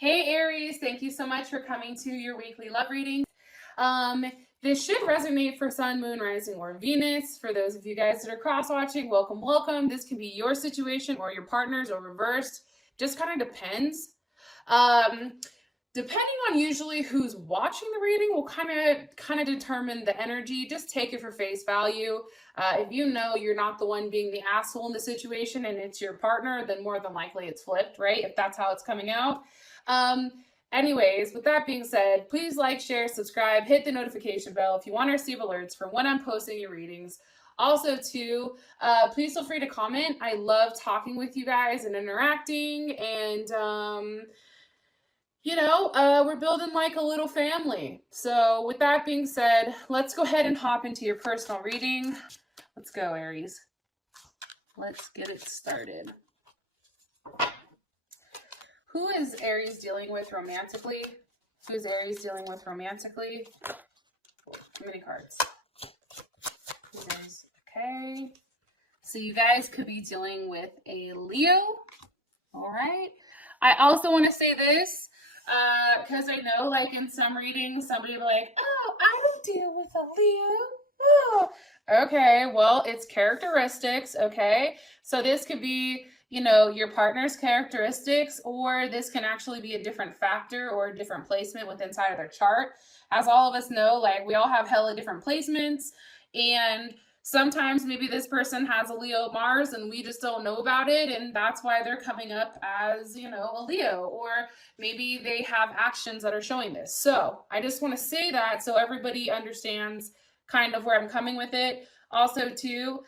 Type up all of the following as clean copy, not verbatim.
Hey Aries, thank you so much for coming to your weekly love reading. This should resonate for Sun, Moon, Rising, or Venus. For those of you guys that are cross-watching, welcome, welcome. This can be your situation or your partner's or reversed. Just kind of depends. Depending on usually who's watching the reading will kind of determine the energy. Just take it for face value. If you know you're not the one being the asshole in the situation and it's your partner, then more than likely it's flipped, right? If that's how it's coming out. Anyways, with that being said, please like, share, subscribe, hit the notification bell if you want to receive alerts for when I'm posting your readings. Also, too, please feel free to comment. I love talking with you guys and interacting, and we're building like a little family. So with that being said, let's go ahead and hop into your personal reading. Let's go, Aries. Let's get it started. Who is Aries dealing with romantically? Who is Aries dealing with romantically? Too many cards. Okay. So you guys could be dealing with a Leo. All right. I also want to say this because I know, like, in some readings, somebody will be like, oh, I don't deal with a Leo. Oh. Okay, well, it's characteristics, okay? So this could be, your partner's characteristics, or this can actually be a different factor or a different placement within inside of their chart. As all of us know, like, we all have hella different placements, and sometimes maybe this person has a Leo Mars and we just don't know about it, and that's why they're coming up as, a Leo, or maybe they have actions that are showing this. So I just want to say that so everybody understands kind of where I'm coming with it. Also, too,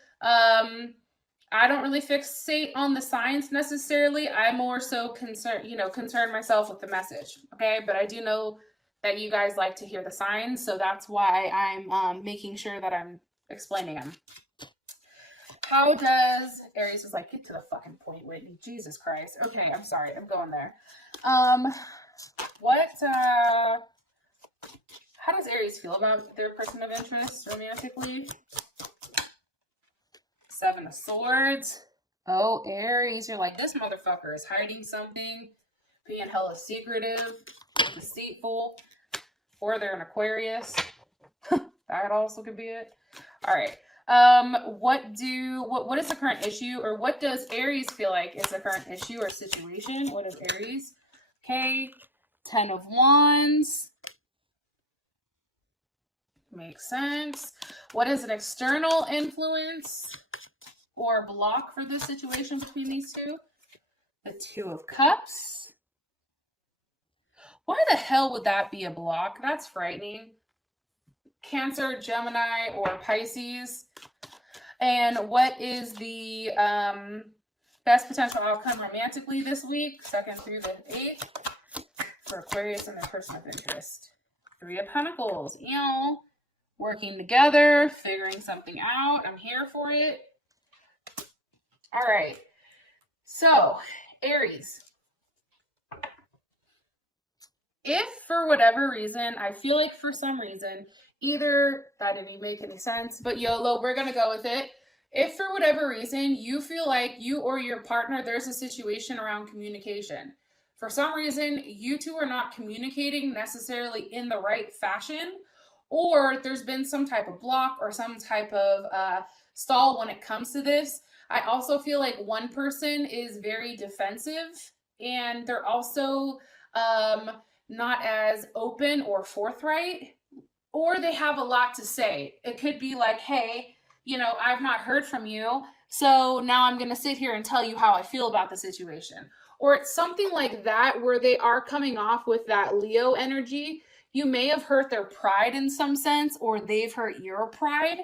I don't really fixate on the signs necessarily. I'm more so concern myself with the message, okay? But I do know that you guys like to hear the signs, so that's why I'm making sure that I'm explaining them. How does Aries is like, get to the fucking point, Whitney. Jesus Christ. Okay, I'm sorry. I'm going there. How does Aries feel about their person of interest romantically? Seven of Swords. Oh, Aries, you're like, this motherfucker is hiding something, being hella secretive, deceitful, or they're an Aquarius. That also could be it. All right. What is the current issue, or what does Aries feel like is the current issue or situation? What is Aries? Okay. 10 of Wands. Makes sense. What is an external influence or block for this situation between these two? The 2 of Cups. Why the hell would that be a block? That's frightening. Cancer, Gemini, or Pisces. And what is the best potential outcome romantically this week, 2nd through the 8th, for Aquarius and their person of interest? 3 of Pentacles. Working together, figuring something out. I'm here for it. All right. So, Aries. If for whatever reason, I feel like for some reason, either that didn't make any sense, but YOLO, we're going to go with it. If for whatever reason you feel like you or your partner, there's a situation around communication. For some reason, you two are not communicating necessarily in the right fashion, or there's been some type of block or some type of stall when it comes to this. I also feel like one person is very defensive, and they're also not as open or forthright, or they have a lot to say. It could be like, hey, I've not heard from you, so now I'm going to sit here and tell you how I feel about the situation. Or it's something like that where they are coming off with that Leo energy. You may have hurt their pride in some sense, or they've hurt your pride.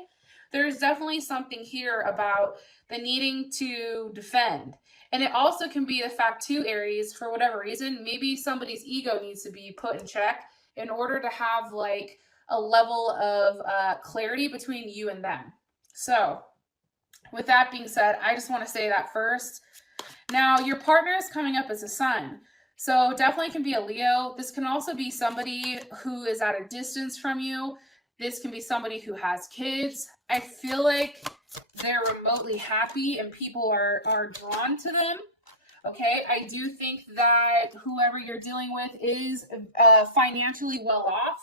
There's definitely something here about the needing to defend. And it also can be the fact too, Aries, for whatever reason, maybe somebody's ego needs to be put in check in order to have like a level of clarity between you and them. So with that being said, I just want to say that first. Now, your partner is coming up as a Sun. So definitely can be a Leo. This can also be somebody who is at a distance from you. This can be somebody who has kids. I feel like they're remotely happy and people are drawn to them. Okay, I do think that whoever you're dealing with is financially well off,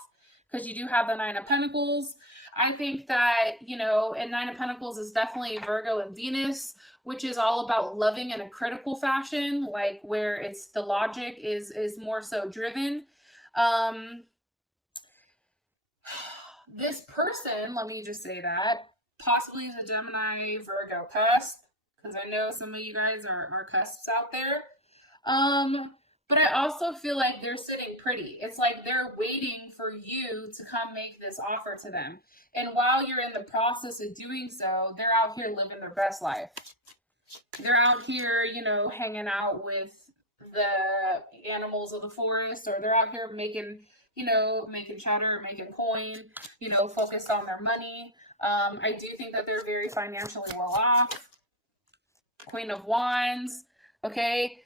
because you do have the Nine of Pentacles. I think that, you know, and Nine of Pentacles is definitely Virgo and Venus, which is all about loving in a critical fashion, like where it's the logic is more so driven. This person, let me just say that, possibly is a Gemini Virgo cusp, because I know some of you guys are cusps out there. But I also feel like they're sitting pretty. It's like they're waiting for you to come make this offer to them. And while you're in the process of doing so, they're out here living their best life. They're out here, you know, hanging out with the animals of the forest, or they're out here making, you know, making cheddar, making coin, you know, focused on their money. I do think that they're very financially well off. Queen of Wands. Okay.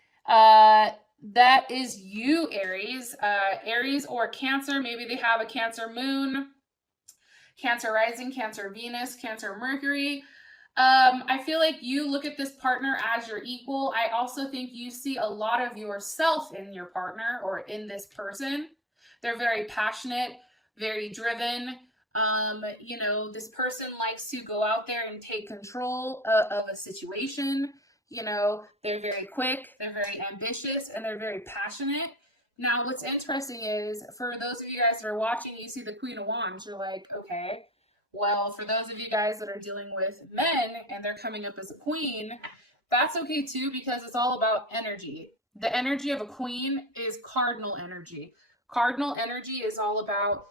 That is you, Aries. Aries or Cancer. Maybe they have a Cancer moon, Cancer rising, Cancer Venus, Cancer Mercury. I feel like you look at this partner as your equal. I also think you see a lot of yourself in your partner or in this person. They're very passionate, very driven. You know, this person likes to go out there and take control of a situation. You know, they're very quick, they're very ambitious, and they're very passionate. Now, what's interesting is, for those of you guys that are watching, you see the Queen of Wands, you're like, okay, well, for those of you guys that are dealing with men and they're coming up as a queen, that's okay too, because it's all about energy. The energy of a queen is cardinal energy. Cardinal energy is all about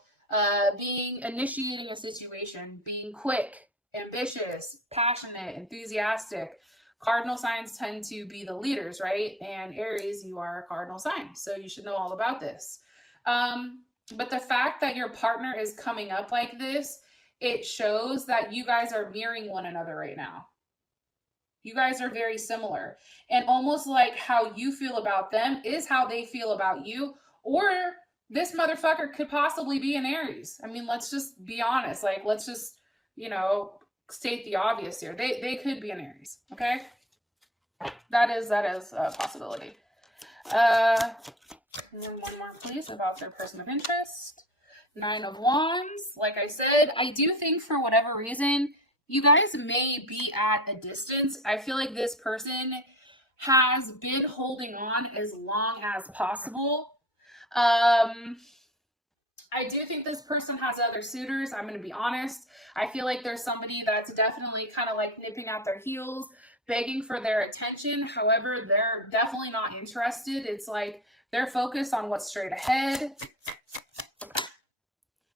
initiating a situation, being quick, ambitious, passionate, enthusiastic. Cardinal signs tend to be the leaders, right? And Aries, you are a cardinal sign, so you should know all about this. But the fact that your partner is coming up like this, it shows that you guys are mirroring one another right now. You guys are very similar. And almost like how you feel about them is how they feel about you. Or this motherfucker could possibly be an Aries. I mean, let's just be honest. Like, let's just, you know, state the obvious here. They could be an Aries, okay? That is a possibility. And then one more, please, about their person of interest. Nine of Wands. Like I said, I do think for whatever reason, you guys may be at a distance. I feel like this person has been holding on as long as possible. I do think this person has other suitors. I'm going to be honest. I feel like there's somebody that's definitely kind of like nipping at their heels, begging for their attention. However, they're definitely not interested. It's like they're focused on what's straight ahead,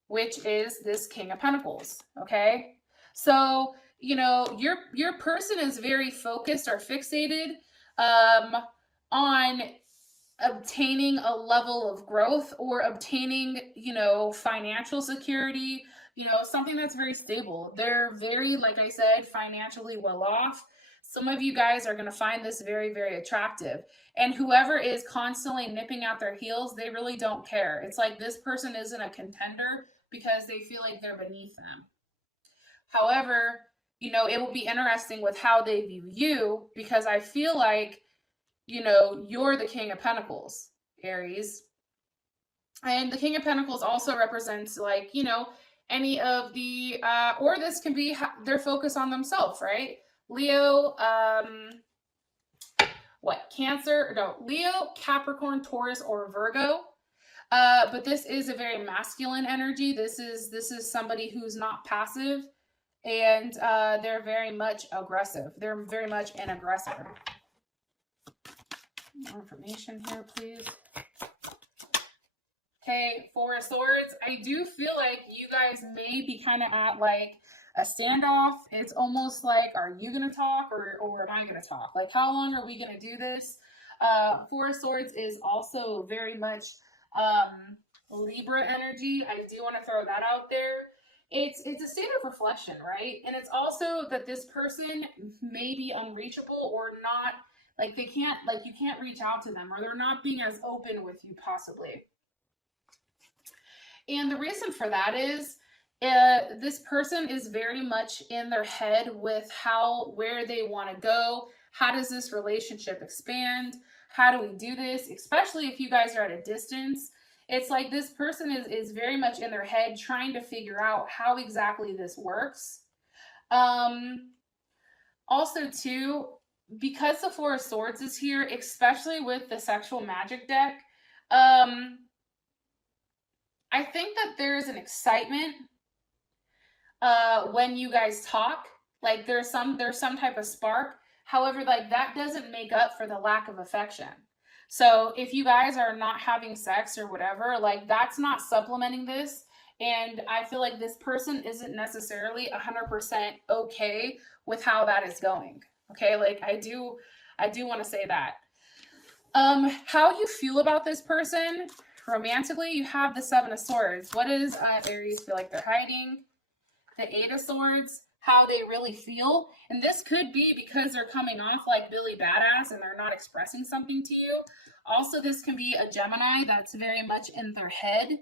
which is this King of Pentacles. Okay. So, you know, your person is very focused or fixated on obtaining a level of growth or obtaining, you know, financial security, you know, something that's very stable. They're very, like I said, financially well off. Some of you guys are going to find this very, very attractive. And whoever is constantly nipping at their heels, they really don't care. It's like this person isn't a contender because they feel like they're beneath them. However, you know, it will be interesting with how they view you, because I feel like, you know, you're the King of Pentacles, Aries. And the King of Pentacles also represents, like, you know, any of the, or this can be their focus on themselves, right? Leo, Leo, Capricorn, Taurus, or Virgo. But this is a very masculine energy. This is somebody who's not passive, and they're very much aggressive. They're very much an aggressor. More information here, please. Okay, Four of Swords. I do feel like you guys may be kind of at like a standoff. It's almost like, are you going to talk or am I going to talk? Like, how long are we going to do this? Four of Swords is also very much Libra energy. I do want to throw that out there. It's a state of reflection, right? And it's also that this person may be unreachable or not, like they can't, like you can't reach out to them, or they're not being as open with you possibly. And the reason for that is this person is very much in their head with where they want to go, How does this relationship expand? How do we do this? Especially if you guys are at a distance. It's like this person is very much in their head trying to figure out how exactly this works. Also, too, because the Four of Swords is here, especially with the sexual magic deck, I think that there's an excitement when you guys talk. Like there's some type of spark. However, like that doesn't make up for the lack of affection. So if you guys are not having sex or whatever, like that's not supplementing this. And I feel like this person isn't necessarily 100% okay with how that is going. Okay, like I do want to say that. How you feel about this person romantically, you have the Seven of Swords. What does Aries feel like they're hiding? The Eight of Swords, how they really feel. And this could be because they're coming off like Billy Badass and they're not expressing something to you. Also, this can be a Gemini that's very much in their head.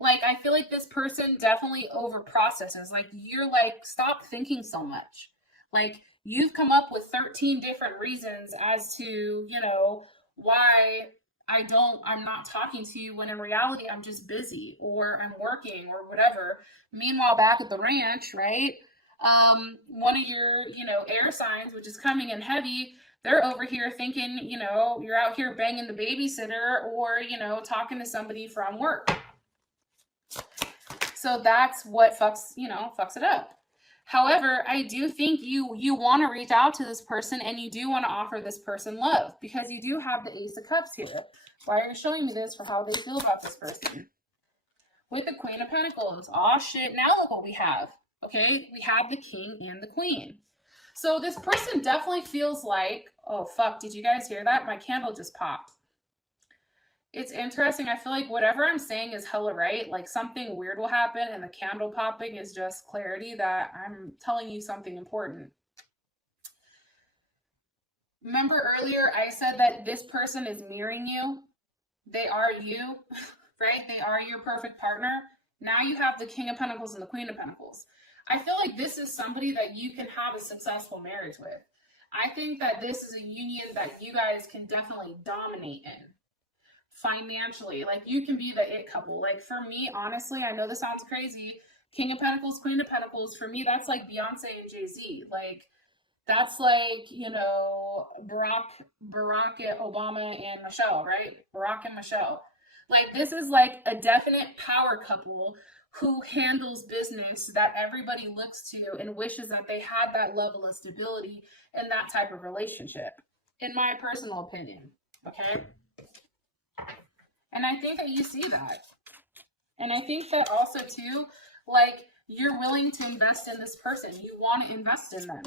Like, I feel like this person definitely over processes. Like, you're like, stop thinking so much. Like, you've come up with 13 different reasons as to, you know, why I'm not talking to you, when in reality, I'm just busy or I'm working or whatever. Meanwhile, back at the ranch, right? One of your, you know, air signs, which is coming in heavy, they're over here thinking, you know, you're out here banging the babysitter or, you know, talking to somebody from work. So that's what fucks it up. However, I do think you want to reach out to this person and you do want to offer this person love because you do have the Ace of Cups here. Why are you showing me this for how they feel about this person? With the Queen of Pentacles. Oh shit, now look what we have. Okay, we have the King and the Queen. So this person definitely feels like, oh fuck, did you guys hear that? My candle just popped. It's interesting. I feel like whatever I'm saying is hella right. Like something weird will happen and the candle popping is just clarity that I'm telling you something important. Remember earlier I said that this person is mirroring you. They are you, right? They are your perfect partner. Now you have the King of Pentacles and the Queen of Pentacles. I feel like this is somebody that you can have a successful marriage with. I think that this is a union that you guys can definitely dominate in. Financially, like you can be the it couple. Like for me, honestly, I know this sounds crazy. King of Pentacles, Queen of Pentacles, for me, that's like Beyonce and Jay-Z. Like that's like, you know, Barack Obama and Michelle, right? Barack and Michelle. Like this is like a definite power couple who handles business that everybody looks to and wishes that they had that level of stability in that type of relationship, in my personal opinion. Okay. And I think that you see that. And I think that also too, like you're willing to invest in this person. You want to invest in them,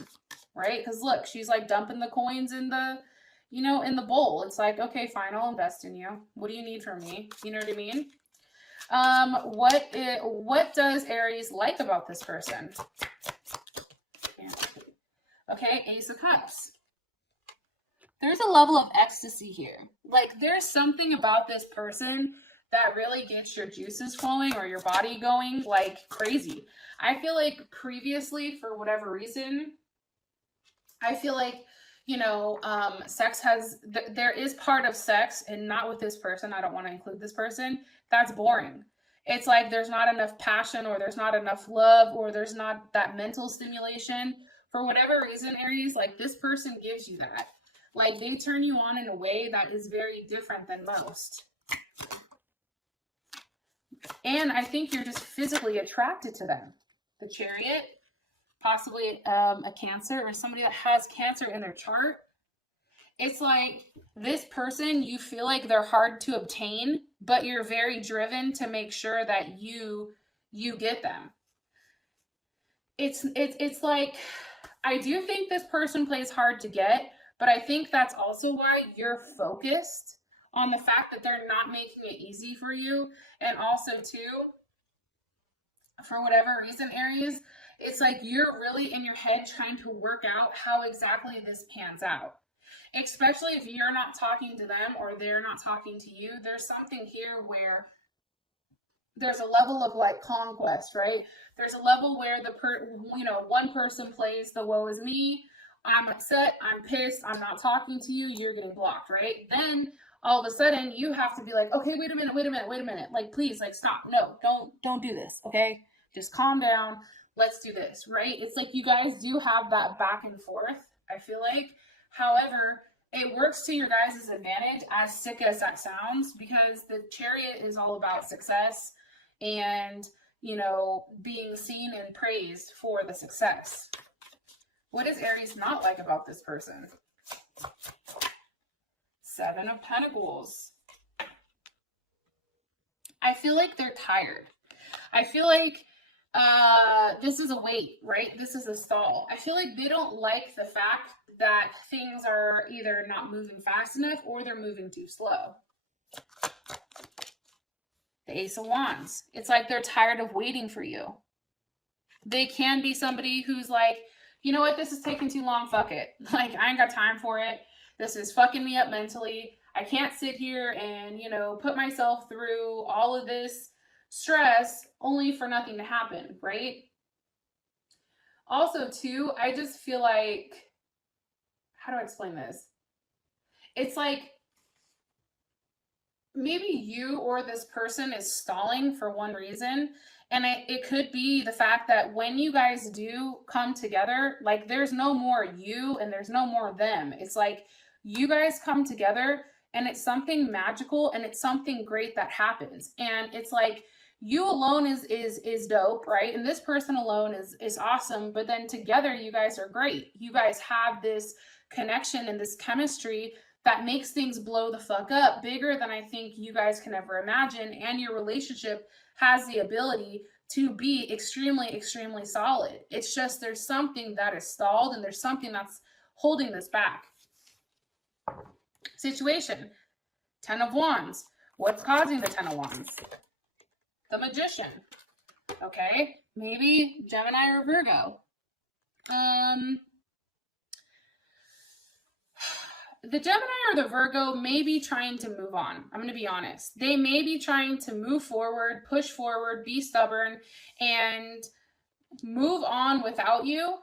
right? Because look, she's like dumping the coins in the, you know, in the bowl. It's like, okay, fine, I'll invest in you. What do you need from me? You know what I mean? What does Aries like about this person? Okay, Ace of Cups. There's a level of ecstasy here. Like there's something about this person that really gets your juices flowing or your body going like crazy. I feel like previously, for whatever reason, I feel like, you know, sex has, there is part of sex, and not with this person, I don't want to include this person, that's boring. It's like there's not enough passion or there's not enough love or there's not that mental stimulation. For whatever reason, Aries, like this person gives you that. Like they turn you on in a way that is very different than most. And I think you're just physically attracted to them. The Chariot, possibly a Cancer or somebody that has Cancer in their chart. It's like this person, you feel like they're hard to obtain, but you're very driven to make sure that you get them. It's like, I do think this person plays hard to get, but I think that's also why you're focused on the fact that they're not making it easy for you. And also too, for whatever reason, Aries, it's like you're really in your head trying to work out how exactly this pans out. Especially if you're not talking to them or they're not talking to you. There's something here where there's a level of like conquest, right? There's a level where one person plays the woe is me, I'm upset, I'm pissed, I'm not talking to you, you're getting blocked, right? Then all of a sudden you have to be like, okay, wait a minute. Like, please, like, stop. No, don't do this. Okay. Just calm down. Let's do this. Right. It's like you guys do have that back and forth, I feel like. However, it works to your guys' advantage, as sick as that sounds, because the Chariot is all about success and, you know, being seen and praised for the success. What is Aries not like about this person? Seven of Pentacles. I feel like they're tired. I feel like this is a wait, right? This is a stall. I feel like they don't like the fact that things are either not moving fast enough or they're moving too slow. The Ace of Wands. It's like they're tired of waiting for you. They can be somebody who's like, you know what, this is taking too long, fuck it. Like, I ain't got time for it. This is fucking me up mentally. I can't sit here and, you know, put myself through all of this stress only for nothing to happen, right? Also, too, I just feel like, how do I explain this? It's like maybe you or this person is stalling for one reason. And it could be the fact that when you guys do come together, like, there's no more you and there's no more them. It's like you guys come together and it's something magical and it's something great that happens. And it's like you alone is dope, right? And this person alone is awesome. But then together you guys are great. You guys have this connection and this chemistry that makes things blow the fuck up, bigger than I think you guys can ever imagine. And your relationship has the ability to be extremely, extremely solid. It's just there's something that is stalled and there's something that's holding this back. Situation. 10 of Wands. What's causing the 10 of Wands? The Magician. Okay, maybe Gemini or Virgo. The Gemini or the Virgo may be trying to move on. I'm going to be honest. They may be trying to move forward, push forward, be stubborn, and move on without you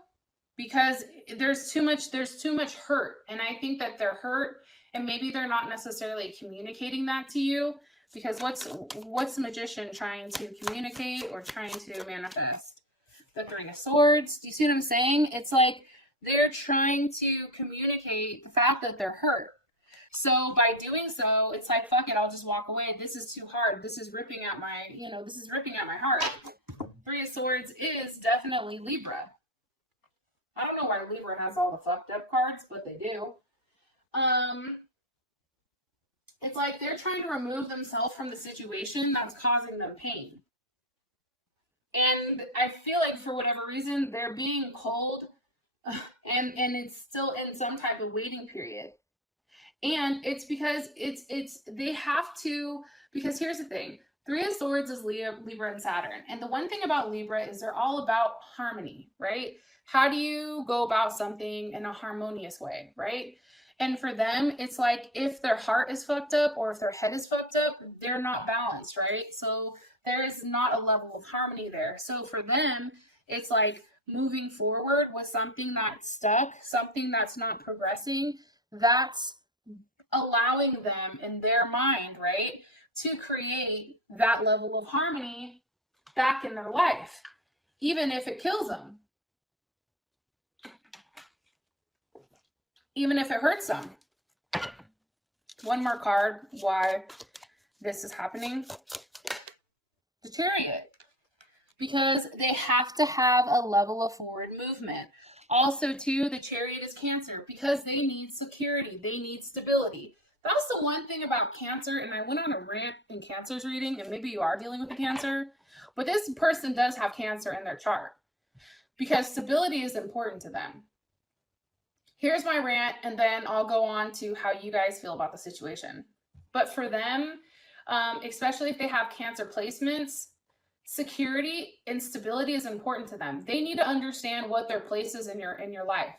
because there's too much hurt. And I think that they're hurt and maybe they're not necessarily communicating that to you, because what's the Magician trying to communicate or trying to manifest? The Three of Swords. Do you see what I'm saying? It's like they're trying to communicate the fact that they're hurt. So by doing so, it's like, fuck it, I'll just walk away. This is too hard. This is ripping at my heart. Three of Swords is definitely Libra. I don't know why Libra has all the fucked up cards, but they do. It's like they're trying to remove themselves from the situation that's causing them pain. And I feel like for whatever reason, they're being cold. And it's still in some type of waiting period. And it's because they have to, because here's the thing. Three of Swords is Libra and Saturn. And the one thing about Libra is they're all about harmony, right? How do you go about something in a harmonious way, right? And for them, it's like if their heart is fucked up or if their head is fucked up, they're not balanced, right? So there is not a level of harmony there. So for them, it's like moving forward with something that's stuck, something that's not progressing, that's allowing them in their mind, right, to create that level of harmony back in their life, even if it kills them, even if it hurts them. One more card, why this is happening. The Chariot. Because they have to have a level of forward movement. Also, too, the Chariot is Cancer because they need security. They need stability. That's the one thing about Cancer, and I went on a rant in Cancer's reading, and maybe you are dealing with a Cancer, but this person does have Cancer in their chart because stability is important to them. Here's my rant, and then I'll go on to how you guys feel about the situation. But for them, especially if they have Cancer placements, security and stability is important to them. They need to understand what their place is in your life.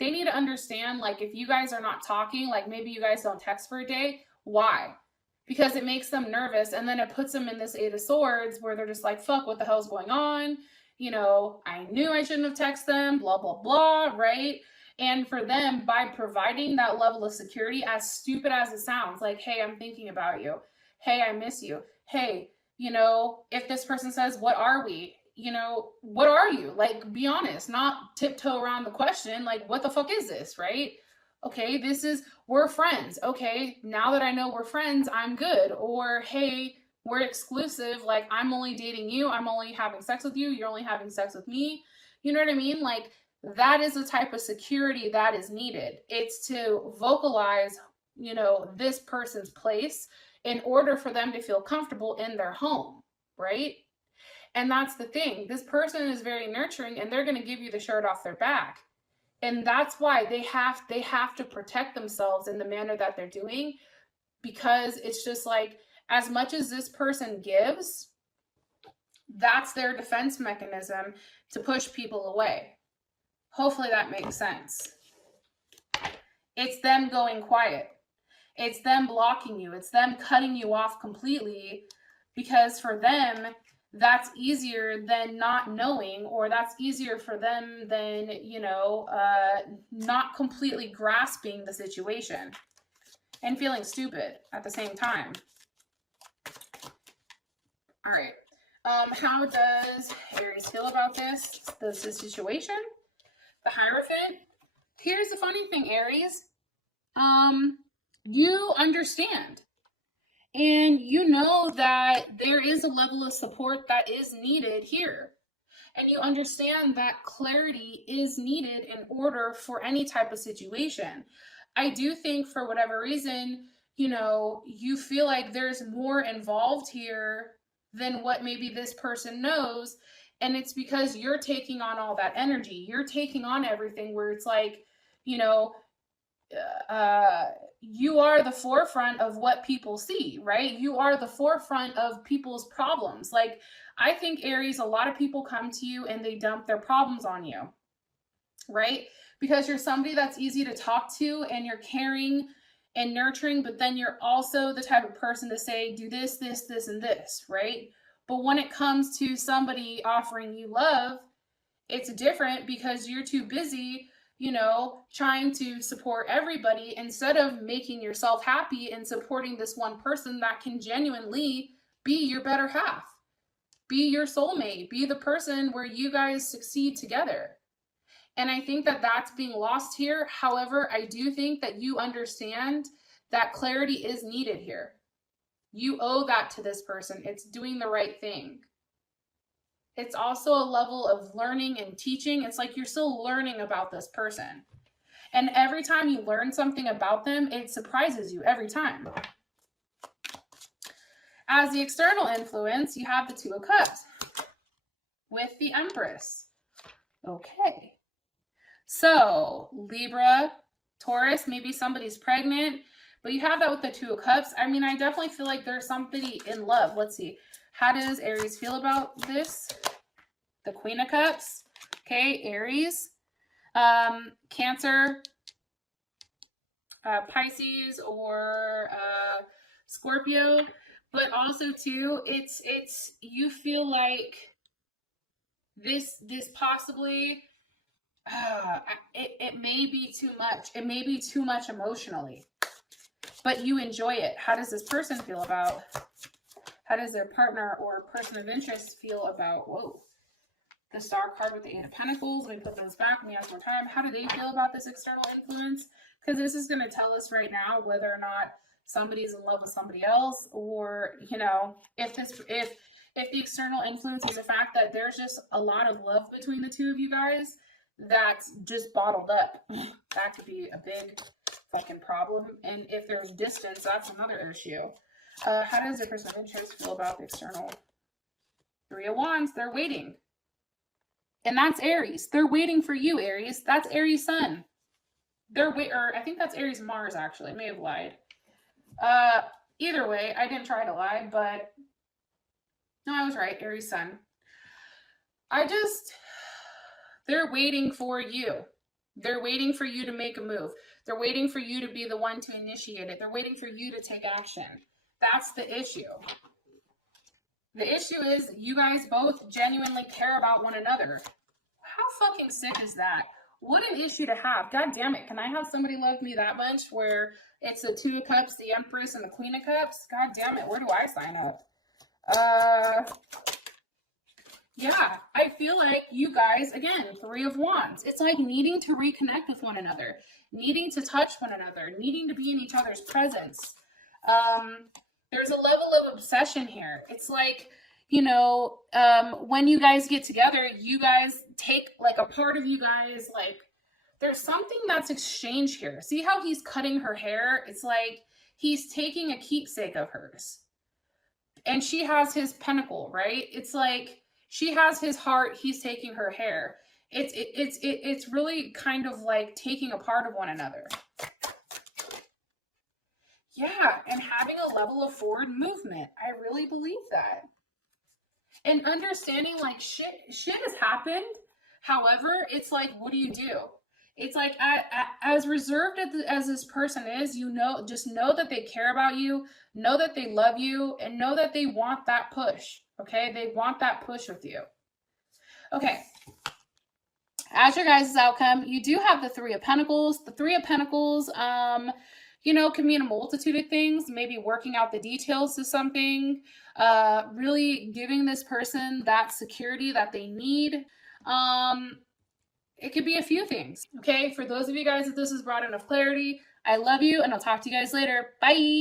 They need to understand, like, if you guys are not talking, like maybe you guys don't text for a day, why? Because it makes them nervous, and then it puts them in this Eight of Swords where they're just like, fuck, what the hell's going on? You know, I knew I shouldn't have texted them, blah, blah, blah, right? And for them, by providing that level of security, as stupid as it sounds, like, hey, I'm thinking about you. Hey, I miss you. Hey, you know, if this person says, what are we? You know, what are you? Like, be honest, not tiptoe around the question. Like, what the fuck is this, right? Okay, we're friends. Okay, now that I know we're friends, I'm good. Or, hey, we're exclusive. Like, I'm only dating you. I'm only having sex with you. You're only having sex with me. You know what I mean? Like, that is the type of security that is needed. It's to vocalize, you know, this person's place in order for them to feel comfortable in their home, right? And that's the thing. This person is very nurturing and they're going to give you the shirt off their back. And that's why they have to protect themselves in the manner that they're doing, because it's just like, as much as this person gives, that's their defense mechanism to push people away. Hopefully that makes sense. It's them going quiet. It's them blocking you. It's them cutting you off completely, because for them, that's easier than not knowing, or that's easier for them than, you know, not completely grasping the situation and feeling stupid at the same time. All right. How does Aries feel about this situation? The Hierophant. Here's the funny thing, Aries. You understand. And you know that there is a level of support that is needed here. And you understand that clarity is needed in order for any type of situation. I do think for whatever reason, you know, you feel like there's more involved here than what maybe this person knows. And it's because you're taking on all that energy. You're taking on everything, where it's like, you know, you are the forefront of what people see, right? You are the forefront of people's problems. Like, I think, Aries, a lot of people come to you and they dump their problems on you, right? Because you're somebody that's easy to talk to and you're caring and nurturing, but then you're also the type of person to say, do this, this, this, and this, right? But when it comes to somebody offering you love, it's different, because you're too busy, you know, trying to support everybody instead of making yourself happy and supporting this one person that can genuinely be your better half, be your soulmate, be the person where you guys succeed together. And I think that that's being lost here. However, I do think that you understand that clarity is needed here. You owe that to this person. It's doing the right thing. It's also a level of learning and teaching. It's like you're still learning about this person. And every time you learn something about them, it surprises you every time. As the external influence, you have the Two of Cups with the Empress. Okay. So, Libra, Taurus, maybe somebody's pregnant, but you have that with the Two of Cups. I mean, I definitely feel like there's somebody in love. Let's see. How does Aries feel about this? The Queen of Cups. Okay, Aries. Cancer, Pisces, or Scorpio. But also, too, it's you feel like this possibly, it may be too much. It may be too much emotionally. But you enjoy it. How does this person feel about? How does their partner or person of interest feel about, whoa, the Star card with the Eight of Pentacles? Let me put those back. Let me ask one time. How do they feel about this external influence? Because this is going to tell us right now whether or not somebody's in love with somebody else, or, you know, if the external influence is the fact that there's just a lot of love between the two of you guys that's just bottled up. That could be a big fucking problem. And if there's distance, that's another issue. How does your person of interest feel about the external? Three of Wands. They're waiting. And that's Aries. They're waiting for you, Aries. That's Aries Sun. Or I think that's Aries Mars, actually. I may have lied. Either way, I didn't try to lie, but no, I was right. Aries Sun. They're waiting for you. They're waiting for you to make a move. They're waiting for you to be the one to initiate it. They're waiting for you to take action. That's the issue. The issue is you guys both genuinely care about one another. How fucking sick is that? What an issue to have. God damn it. Can I have somebody love me that much where it's the Two of Cups, the Empress, and the Queen of Cups? God damn it. Where do I sign up? Yeah, I feel like you guys, again, Three of Wands. It's like needing to reconnect with one another, needing to touch one another, needing to be in each other's presence. There's a level of obsession here. It's like, you know, when you guys get together, you guys take like a part of you guys, like there's something that's exchanged here. See how he's cutting her hair? It's like he's taking a keepsake of hers. And she has his pentacle, right? It's like she has his heart, he's taking her hair. It's really kind of like taking a part of one another. Yeah, and having a level of forward movement. I really believe that. And understanding like shit has happened. However, it's like, what do you do? It's like as reserved as this person is, you know, just know that they care about you, know that they love you, and know that they want that push. Okay, they want that push with you. Okay. As your guys' outcome, you do have the Three of Pentacles. The Three of Pentacles, you know, can mean a multitude of things. Maybe working out the details to something, really giving this person that security that they need. It could be a few things. Okay, for those of you guys that this has brought enough clarity, I love you, and I'll talk to you guys later. Bye.